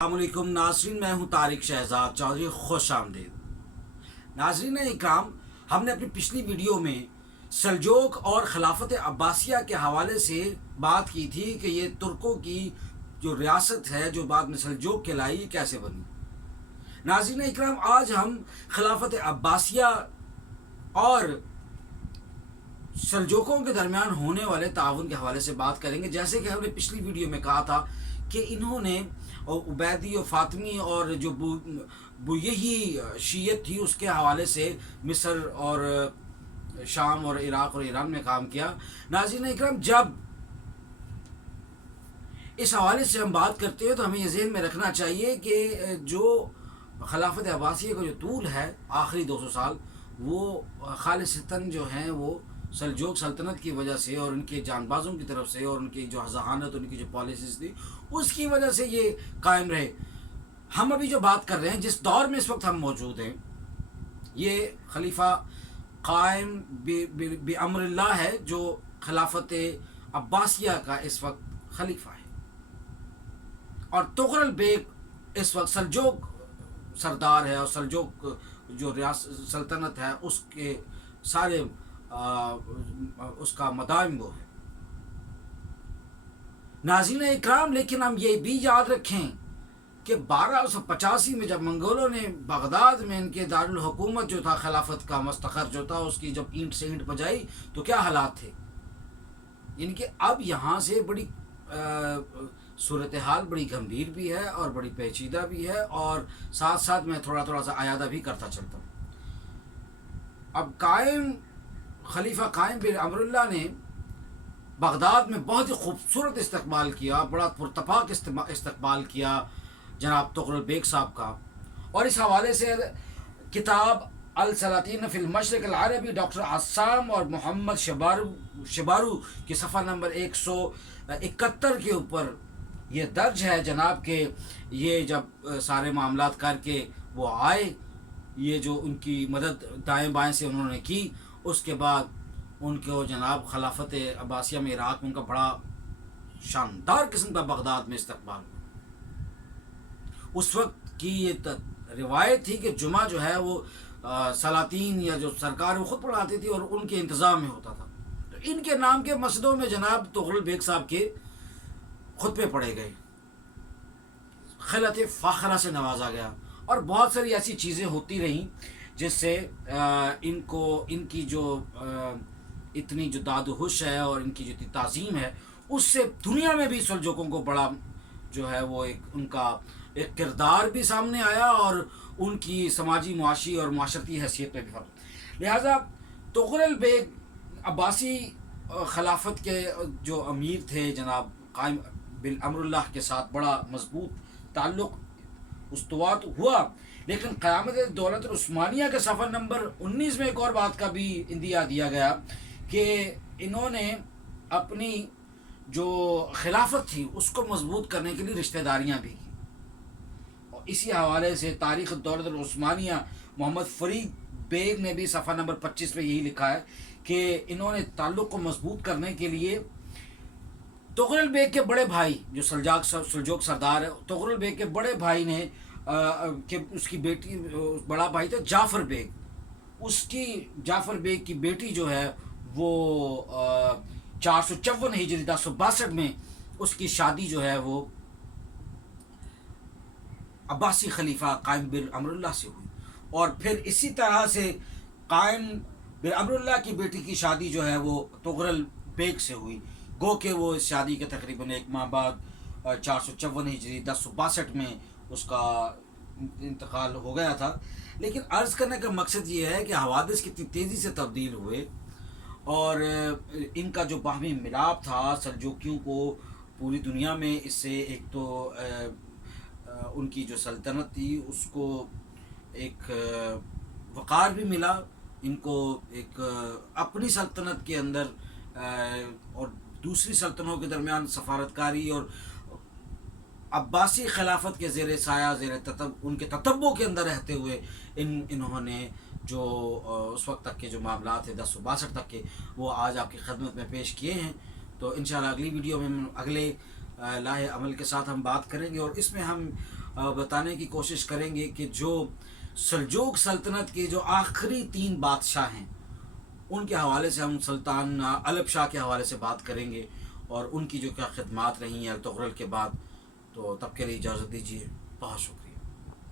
अस्सलाम वालेकुम नाज़रीन, मैं हूं तारिक शहजाद चौधरी। खुश आमदीद नाज़रीन इकराम। हमने अपनी पिछली वीडियो में सल्जोक और खिलाफत अब्बासिया के हवाले से बात की थी कि ये तुर्कों की जो रियासत है जो बाद में सल्जोक कहलाई कैसे बनी। नाज़रीन इकराम, आज हम खिलाफत अब्बासिया और सल्जोकों के दरमियान होने वाले ताउन के हवाले से बात करेंगे। जैसे कि हमने पिछली वीडियो में कहा था कि इन्होंने उबैदी और फातिमी और जो बुयही शीयत थी उसके हवाले से मिस्र और शाम और इराक़ और ईरान में काम किया। नाज़रीन इकराम, जब इस हवाले से हम बात करते हैं तो हमें यह ज़हन में रखना चाहिए कि जो खिलाफत अब्बासिया का जो तूल है आखिरी 200 साल, वो खालिसतन जो हैं वो सल्जोक सल्तनत की वजह से और उनके जानबाजों की तरफ से और उनकी जो ज़हानत, उनकी जो पॉलिसीज़ थी उसकी वजह से ये कायम रहे। हम अभी जो बात कर रहे हैं, जिस दौर में इस वक्त हम मौजूद हैं, ये खलीफा कायम बि अम्रिल्लाह है जो खिलाफत अब्बासिया का इस वक्त खलीफा है। और तुगरल बेग इस वक्त सल्जोक सरदार है और सल्जोक जो रियासत सल्तनत है उसके सारे उसका मदाम वो है। नाज़रीन इकराम, लेकिन हम ये भी याद रखें कि 1285 में जब मंगोलों ने बगदाद में इनके दारुल हुकूमत जो था, खिलाफत का मस्तखर जो था, उसकी जब ईंट से ईंट बजाई तो क्या हालात थे। इनके अब यहाँ से बड़ी सूरत हाल बड़ी गंभीर भी है और बड़ी पेचीदा भी है, और साथ साथ मैं थोड़ा सा आयादा भी करता चलता हूँ। अब खलीफा कायम बिन अमरुल्लाह ने बगदाद में बहुत ही खूबसूरत इस्तकबाल किया, बड़ा पुरतपाक इस्तकबाल किया जनाब तुगरल बेग साहब का। और इस हवाले से किताब अल सलातीन फिल मशरिक अल अरबी डॉक्टर आसाम और मोहम्मद शबारू की सफ़ा नंबर 171 के ऊपर ये दर्ज है जनाब के ये जब सारे मामलात करके वो आए, ये जो उनकी मदद दाएं बाएं से उन्होंने की, उसके बाद उनको जनाब खिलाफत अब्बासिया में इराक़ में उनका बड़ा शानदार किस्म का बगदाद में इस्तकबाल हुआ। उस वक्त की ये रिवायत थी कि जुमा जो है वो सलातीन या जो सरकार वो ख़ुद पढ़ाती थी और उनके इंतज़ाम में होता था। तो इनके नाम के मस्जिदों में जनाब तुगरल बेग साहब के खुतबे पढ़े गए, खिलत फ़ाखरा से नवाजा गया, और बहुत सारी ऐसी चीज़ें होती रहीं जिससे इनकी जो इतनी जो दादुहुश है और इनकी जो ताज़ीम है उससे दुनिया में भी सल्जोकों को बड़ा जो है वो उनका एक किरदार भी सामने आया और उनकी समाजी मुआशी और माशरती हैसियत में भी फ़र्क। लिहाजा तुगरल बेग अब्बासी खिलाफत के जो अमीर थे जनाब कायम बिन अमरुल्लाह के साथ बड़ा मजबूत ताल्लुक़ उस्तवार हुआ। लेकिन क़यामत दौलत उस्मानिया के सफ़ा नंबर 19 में एक और बात का भी इंदिया दिया गया कि इन्होंने अपनी जो खिलाफत थी उसको मजबूत करने के लिए रिश्तेदारियाँ भी की। और इसी हवाले से तारीख़ दौलत उस्मानिया मोहम्मद फरीद बेग ने भी सफ़ा नंबर 25 में यही लिखा है कि इन्होंने ताल्लुक़ को मजबूत करने के लिए तुगरल बेग के बड़े भाई जो सल्जोक सरदार है, तुगरल बेग के बड़े भाई ने कि उसकी बेटी, बड़ा भाई था जाफ़र बेग, उसकी जाफ़र बेग की बेटी जो है वो 454 हिजरी 1062 में उसकी शादी जो है वो अब्बासी खलीफा कायम बिन अमरुल्लाह से हुई। और फिर इसी तरह से कायम बिन अमरुल्लाह की बेटी की शादी जो है वो तुगरल बेग से हुई। गो के वो इस शादी के तकरीबन एक माह बाद 454 हिजरी 1062 में उसका इंतकाल हो गया था। लेकिन अर्ज़ करने का मकसद ये है कि हवादिस कितनी तेज़ी से तब्दील हुए और इनका जो बाहमी मिलाप था सल्जोकियों को पूरी दुनिया में, इससे एक तो उनकी जो सल्तनत थी उसको एक वक़ार भी मिला, इनको एक अपनी सल्तनत के अंदर और दूसरी सल्तनतों के दरमियान सफारतकारी और अब्बासी खिलाफत के ज़ेर साया उनके ततब्बो के अंदर रहते हुए इन्होंने जो उस वक्त तक के जो मामला थे 1062 तक के, वो आज आपकी खिदमत में पेश किए हैं। तो इंशाल्लाह अगली वीडियो में अगले لاہ عمل کے ساتھ ہم بات کریں گے، اور اس میں ہم بتانے کی کوشش کریں گے کہ جو سلجوق سلطنت کے جو آخری 3 بادشاہ ہیں ان کے حوالے سے ہم سلطان علب شاہ کے حوالے سے بات کریں گے، اور ان کی جو کیا خدمات رہی ہیں ارطغرل کے بعد. تو تب کے لیے اجازت دیجیے. بہت شکریہ.